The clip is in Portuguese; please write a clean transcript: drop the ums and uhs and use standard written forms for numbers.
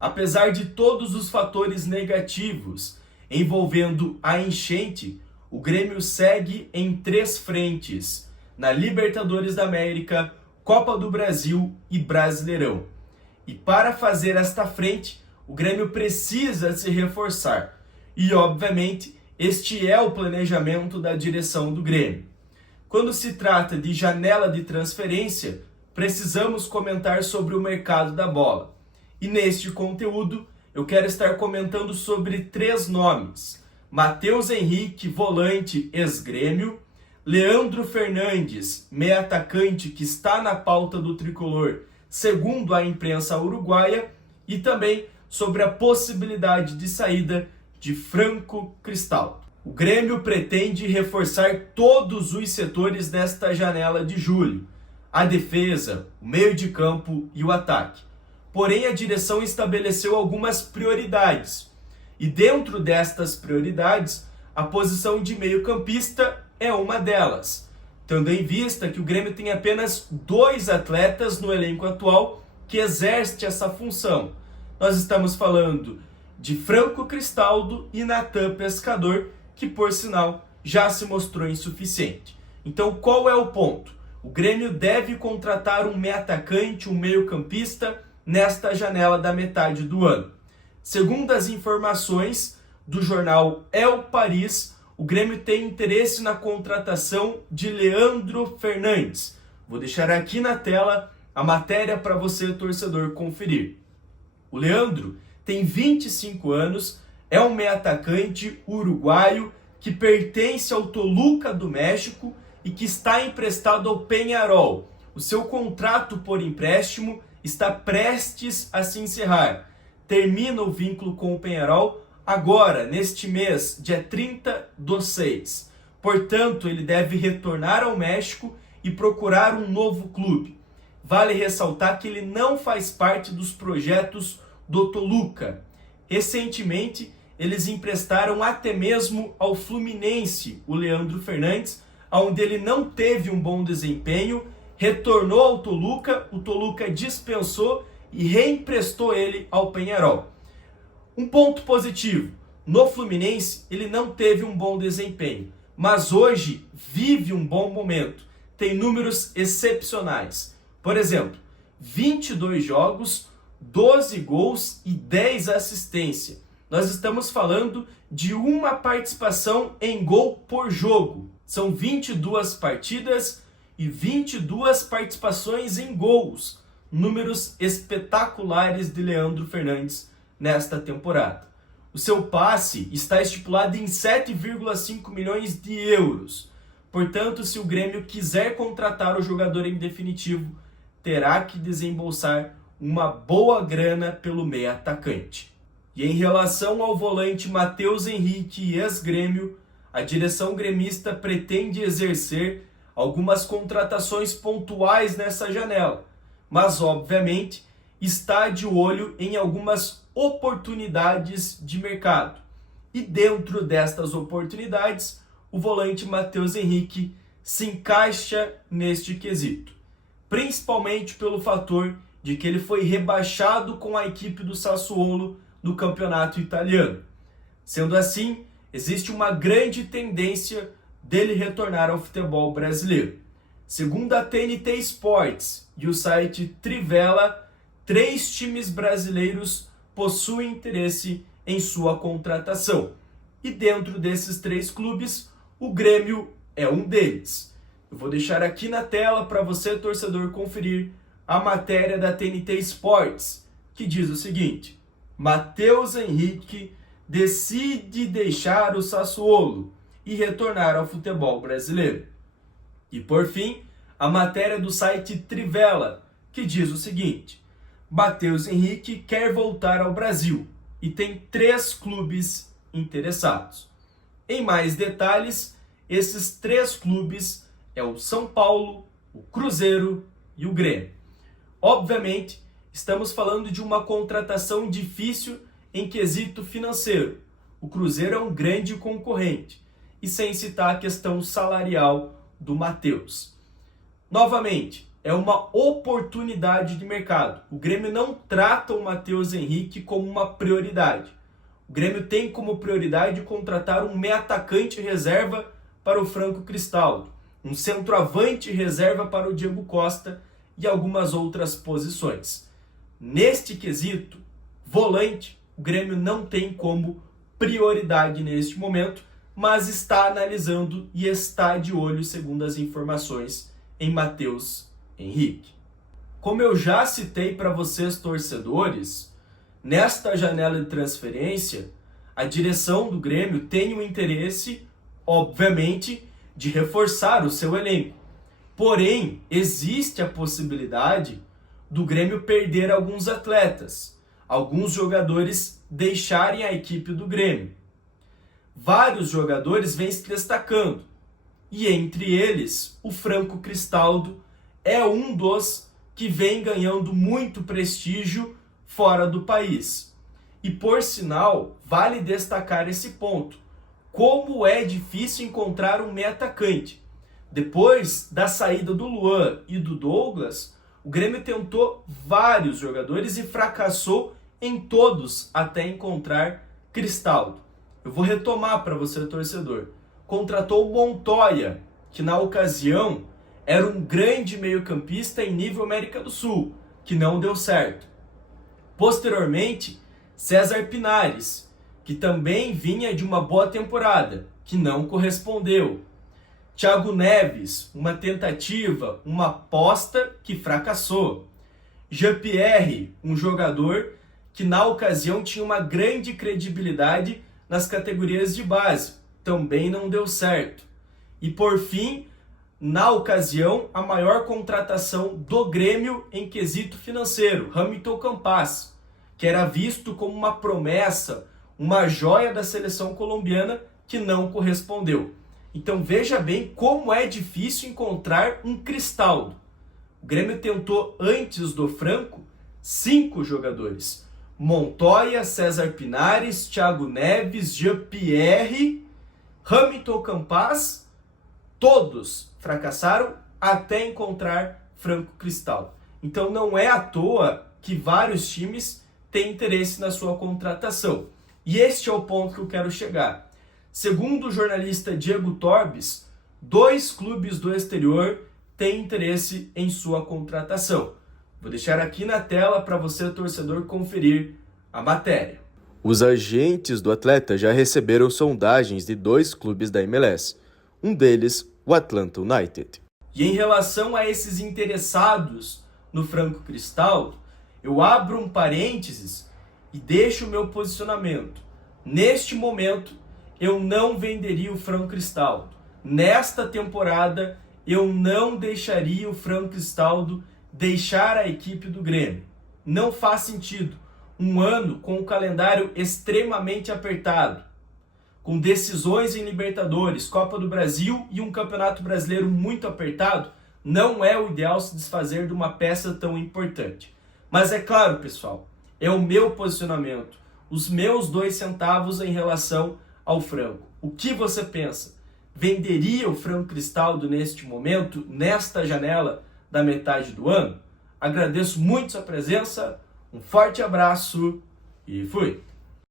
Apesar de todos os fatores negativos envolvendo a enchente, o Grêmio segue em 3 frentes: na Libertadores da América, Copa do Brasil e Brasileirão. E para fazer esta frente, o Grêmio precisa se reforçar. E, obviamente, este é o planejamento da direção do Grêmio. Quando se trata de janela de transferência, precisamos comentar sobre o mercado da bola. E neste conteúdo, eu quero estar comentando sobre 3 nomes: Matheus Henrique, volante ex-Grêmio; Leandro Fernandes, meia atacante que está na pauta do tricolor, segundo a imprensa uruguaia; e também sobre a possibilidade de saída de Franco Cristaldo. O Grêmio pretende reforçar todos os setores nesta janela de julho: a defesa, o meio de campo e o ataque. Porém, a direção estabeleceu algumas prioridades. E dentro destas prioridades, a posição de meio-campista é uma delas, tendo em vista que o Grêmio tem apenas 2 atletas no elenco atual que exercem essa função. Nós estamos falando de Franco Cristaldo e Natan Pescador, que por sinal já se mostrou insuficiente. Então, qual é o ponto? O Grêmio deve contratar um meio-atacante, um meio-campista nesta janela da metade do ano. Segundo as informações do jornal El País, o Grêmio tem interesse na contratação de Leandro Fernandes. Vou deixar aqui na tela a matéria para você, torcedor, conferir. O Leandro tem 25 anos, é um meio-atacante uruguaio que pertence ao Toluca do México e que está emprestado ao Peñarol. O seu contrato por empréstimo está prestes a se encerrar. Termina o vínculo com o Peñarol agora, neste mês, dia 30/6. Portanto, ele deve retornar ao México e procurar um novo clube. Vale ressaltar que ele não faz parte dos projetos do Toluca. Recentemente, eles emprestaram até mesmo ao Fluminense o Leandro Fernandes, onde ele não teve um bom desempenho, retornou ao Toluca, o Toluca dispensou e reemprestou ele ao Peñarol. Um ponto positivo: no Fluminense ele não teve um bom desempenho, mas hoje vive um bom momento, tem números excepcionais. Por exemplo, 22 jogos, 12 gols e 10 assistências. Nós estamos falando de uma participação em gol por jogo. São 22 partidas e 22 participações em gols. Números espetaculares de Leandro Fernandes nesta temporada. O seu passe está estipulado em 7,5 milhões de euros. Portanto, se o Grêmio quiser contratar o jogador em definitivo, terá que desembolsar uma boa grana pelo meio atacante. E em relação ao volante Matheus Henrique, ex-Grêmio, a direção gremista pretende exercer algumas contratações pontuais nessa janela, mas obviamente está de olho em algumas oportunidades de mercado. E dentro destas oportunidades, o volante Matheus Henrique se encaixa neste quesito, principalmente pelo fator de que ele foi rebaixado com a equipe do Sassuolo no campeonato italiano. Sendo assim, existe uma grande tendência dele retornar ao futebol brasileiro. Segundo a TNT Sports e o site Trivela, 3 times brasileiros possuem interesse em sua contratação. E dentro desses 3 clubes, o Grêmio é um deles. Eu vou deixar aqui na tela para você, torcedor, conferir a matéria da TNT Sports, que diz o seguinte: Matheus Henrique decide deixar o Sassuolo e retornar ao futebol brasileiro. E por fim, a matéria do site Trivela, que diz o seguinte: Matheus Henrique quer voltar ao Brasil e tem 3 clubes interessados. Em mais detalhes, esses 3 clubes é o São Paulo, o Cruzeiro e o Grêmio. Obviamente, estamos falando de uma contratação difícil em quesito financeiro. O Cruzeiro é um grande concorrente, e sem citar a questão salarial do Matheus. Novamente, é uma oportunidade de mercado. O Grêmio não trata o Matheus Henrique como uma prioridade. O Grêmio tem como prioridade contratar um meio-atacante reserva para o Franco Cristaldo, um centroavante reserva para o Diego Costa e algumas outras posições. Neste quesito, volante, o Grêmio não tem como prioridade neste momento, mas está analisando e está de olho, segundo as informações, em Matheus Henrique. Como eu já citei para vocês, torcedores, nesta janela de transferência, a direção do Grêmio tem o interesse, obviamente, de reforçar o seu elenco. Porém, existe a possibilidade do Grêmio perder alguns atletas, alguns jogadores deixarem a equipe do Grêmio. Vários jogadores vêm se destacando, e entre eles, o Franco Cristaldo é um dos que vem ganhando muito prestígio fora do país. E por sinal, vale destacar esse ponto. Como é difícil encontrar um meio-atacante. Depois da saída do Luan e do Douglas, o Grêmio tentou vários jogadores e fracassou em todos até encontrar Cristaldo. Eu vou retomar para você, torcedor. Contratou o Montoya, que na ocasião era um grande meio-campista em nível América do Sul, que não deu certo. Posteriormente, César Pinares, que também vinha de uma boa temporada, que não correspondeu. Thiago Neves, uma tentativa, uma aposta que fracassou. Jean-Pierre, um jogador que na ocasião tinha uma grande credibilidade nas categorias de base, também não deu certo. E por fim, na ocasião, a maior contratação do Grêmio em quesito financeiro, Hamilton Campas, que era visto como uma promessa, uma joia da seleção colombiana que não correspondeu. Então veja bem como é difícil encontrar um Cristaldo. O Grêmio tentou, antes do Franco, 5 jogadores. Montoya, César Pinares, Thiago Neves, Jean-Pierre, Hamilton Campas, todos fracassaram até encontrar Franco Cristaldo. Então não é à toa que vários times têm interesse na sua contratação. E este é o ponto que eu quero chegar. Segundo o jornalista Diego Torbes, 2 clubes do exterior têm interesse em sua contratação. Vou deixar aqui na tela para você, torcedor, conferir a matéria. Os agentes do atleta já receberam sondagens de 2 clubes da MLS, um deles o Atlanta United. E em relação a esses interessados no Franco Cristaldo, eu abro um parênteses e deixo o meu posicionamento. Neste momento, eu não venderia o Franco Cristaldo. Nesta temporada, eu não deixaria o Franco Cristaldo deixar a equipe do Grêmio. Não faz sentido. Um ano com um calendário extremamente apertado, com decisões em Libertadores, Copa do Brasil e um Campeonato Brasileiro muito apertado, não é o ideal se desfazer de uma peça tão importante. Mas é claro, pessoal, é o meu posicionamento, os meus 2 centavos em relação ao Franco. O que você pensa? Venderia o Franco Cristaldo neste momento, nesta janela da metade do ano? Agradeço muito sua presença, um forte abraço e fui!